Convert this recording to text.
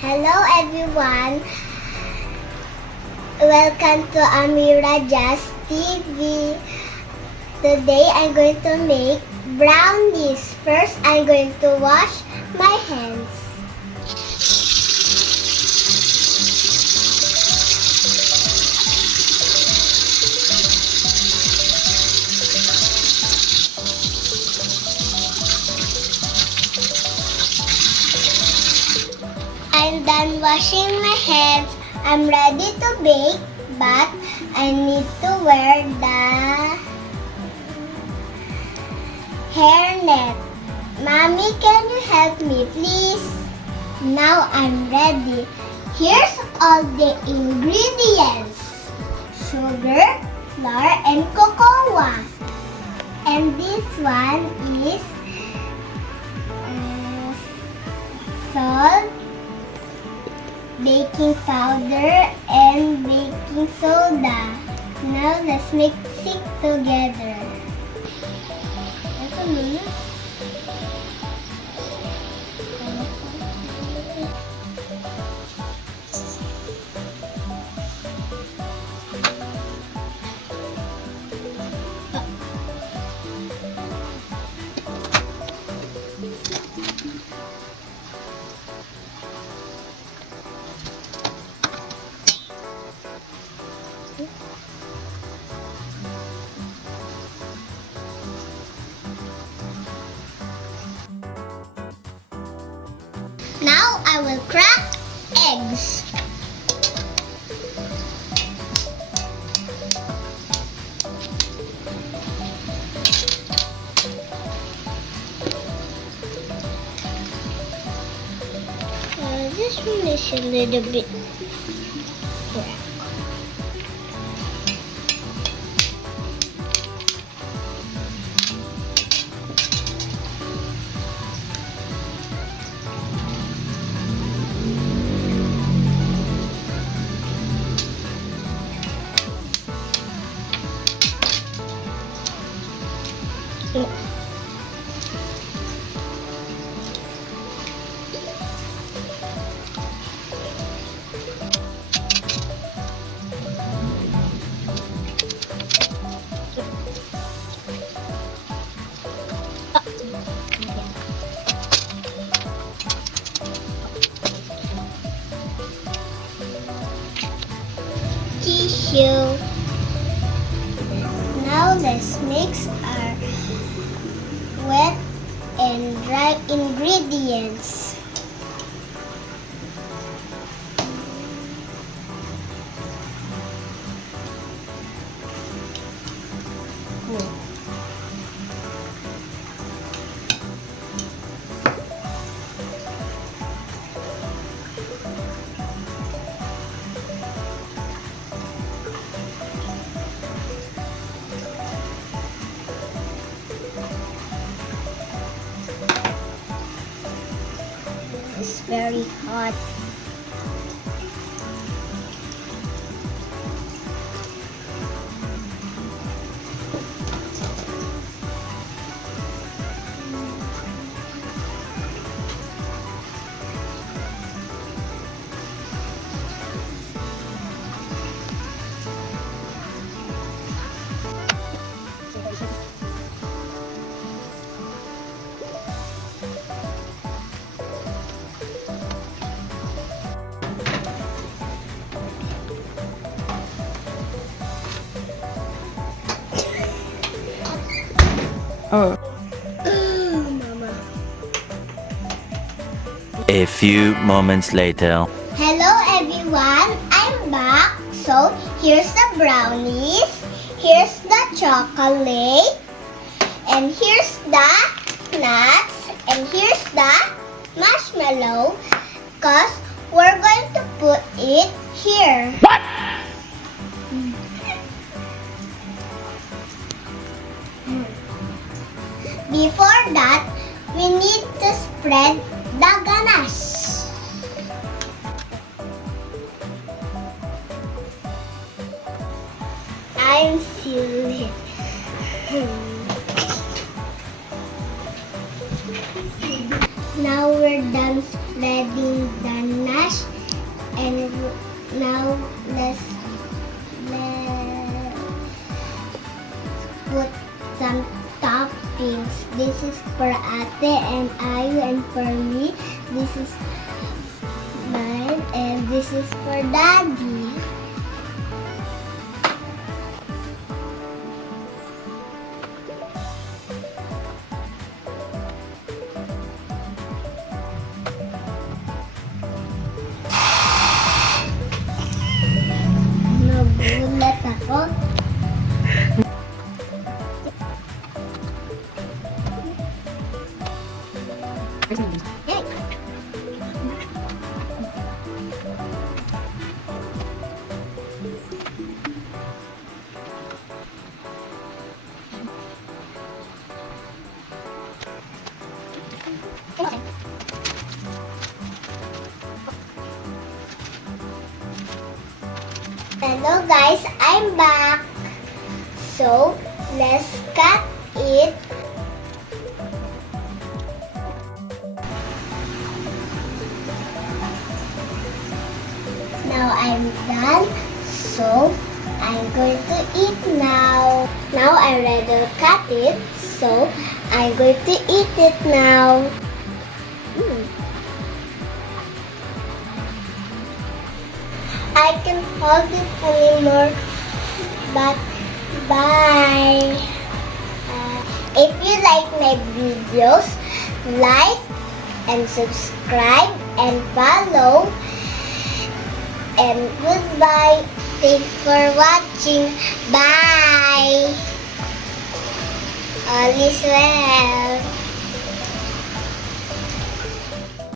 Hello everyone! Welcome to Amira Jazz TV. Today I'm going to make brownies. First, I'm going to wash my hands. I'm done washing my hands. I'm ready to bake, but I need to wear the hairnet. Mommy, can you help me, please? Now I'm ready. Here's all the ingredients: sugar, flour, and cocoa. And this one is salt, baking powder, and baking soda. Now let's mix it together. Ito muna. Now I will crack eggs. This one is a little bit cracked. Tissue. Now let's mix our wet and dry ingredients. It's very hot. Oh. Mama. A few moments later. Hello everyone, I'm back. So here's the brownies, here's the chocolate, and here's the nuts, and here's the marshmallow, because we're going to put it here. What? Before that, we need to spread the ganache. I'm sealing. Now we're done spreading the ganache put some toppings. This is for Ate and Ayu, and for me, this is mine, and this is for Daddy. Nagulat ako. Hey. Hello guys, I'm back. So, let's cut it. Now I'm done. So, I'm going to eat now. Now I already cut it. So, I'm going to eat it now. I can't hold it anymore, but bye. If you like my videos, like and subscribe and follow. And goodbye. Thanks for watching. Bye. All is well.